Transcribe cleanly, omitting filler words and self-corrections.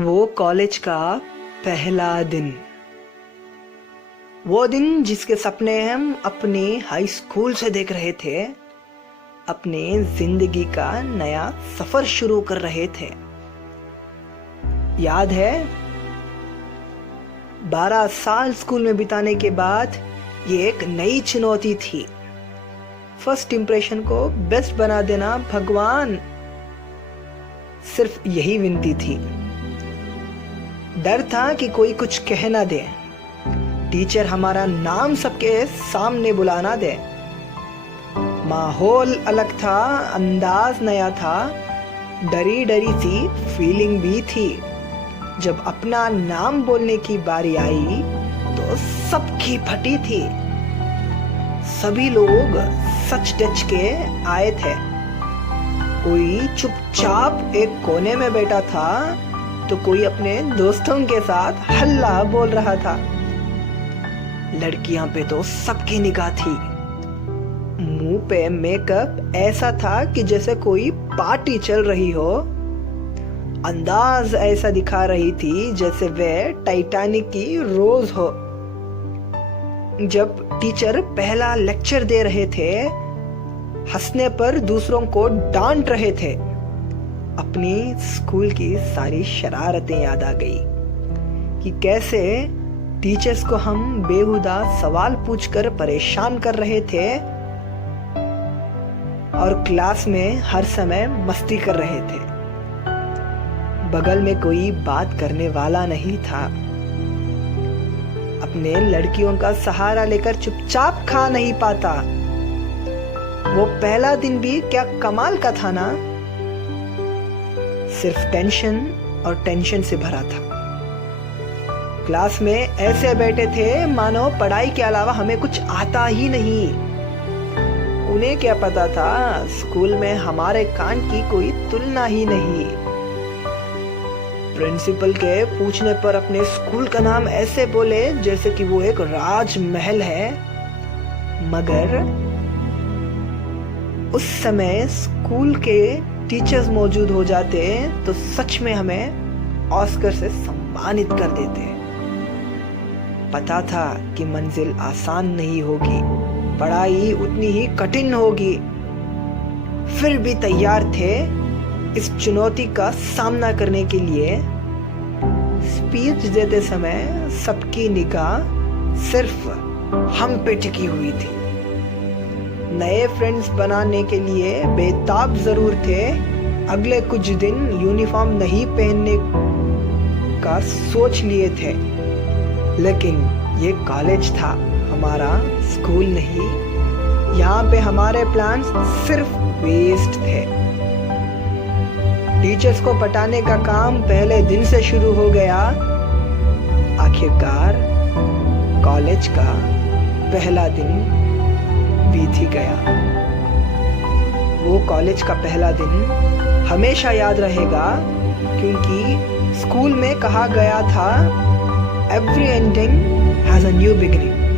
वो कॉलेज का पहला दिन, वो दिन जिसके सपने हम अपने हाई स्कूल से देख रहे थे, अपने जिंदगी का नया सफर शुरू कर रहे थे। याद है, 12 साल स्कूल में बिताने के बाद ये एक नई चुनौती थी। फर्स्ट इंप्रेशन को बेस्ट बना देना, भगवान, सिर्फ यही विनती थी। डर था कि कोई कुछ कह ना दे, टीचर हमारा नाम सबके सामने बुला ना दे। माहौल अलग था, अंदाज नया था, डरी डरी सी फीलिंग भी थी। जब अपना नाम बोलने की बारी आई तो सबकी फटी थी। सभी लोग सच डच के आए थे। कोई चुपचाप एक कोने में बैठा था तो कोई अपने दोस्तों के साथ हल्ला बोल रहा था। लड़कियां पे तो सबकी निगाह थी। मुंह पे मेकअप ऐसा था कि जैसे कोई पार्टी चल रही हो। अंदाज ऐसा दिखा रही थी जैसे वे टाइटैनिक की रोज हो। जब टीचर पहला लेक्चर दे रहे थे, हंसने पर दूसरों को डांट रहे थे, अपनी स्कूल की सारी शरारतें याद आ गई कि कैसे टीचर्स को हम बेहुदा सवाल पूछकर परेशान कर रहे थे और क्लास में हर समय मस्ती कर रहे थे। बगल में कोई बात करने वाला नहीं था। अपने लड़कियों का सहारा लेकर चुपचाप खा नहीं पाता। वो पहला दिन भी क्या कमाल का था ना। सिर्फ टेंशन और टेंशन से भरा था। क्लास में ऐसे बैठे थे मानो पढ़ाई के अलावा हमें कुछ आता ही नहीं। उन्हें क्या पता था, स्कूल में हमारे कांड की कोई तुलना ही नहीं। प्रिंसिपल के पूछने पर अपने स्कूल का नाम ऐसे बोले जैसे कि वो एक राजमहल है। मगर उस समय स्कूल के टीचर्स मौजूद हो जाते तो सच में हमें ऑस्कर से सम्मानित कर देते। पता था कि मंजिल आसान नहीं होगी, पढ़ाई उतनी ही कठिन होगी। फिर भी तैयार थे इस चुनौती का सामना करने के लिए। स्पीच देते समय सबकी निगाह सिर्फ हम पे टिकी हुई थी। नए फ्रेंड्स बनाने के लिए बेताब जरूर थे। अगले कुछ दिन यूनिफॉर्म नहीं पहनने का सोच लिए थे, लेकिन ये कॉलेज था, हमारा स्कूल नहीं। यहाँ पे हमारे प्लान्स सिर्फ वेस्ट थे। टीचर्स को पटाने का काम पहले दिन से शुरू हो गया। आखिरकार कॉलेज का पहला दिन बीत ही गया। वो कॉलेज का पहला दिन हमेशा याद रहेगा, क्योंकि स्कूल में कहा गया था, every ending has a new beginning.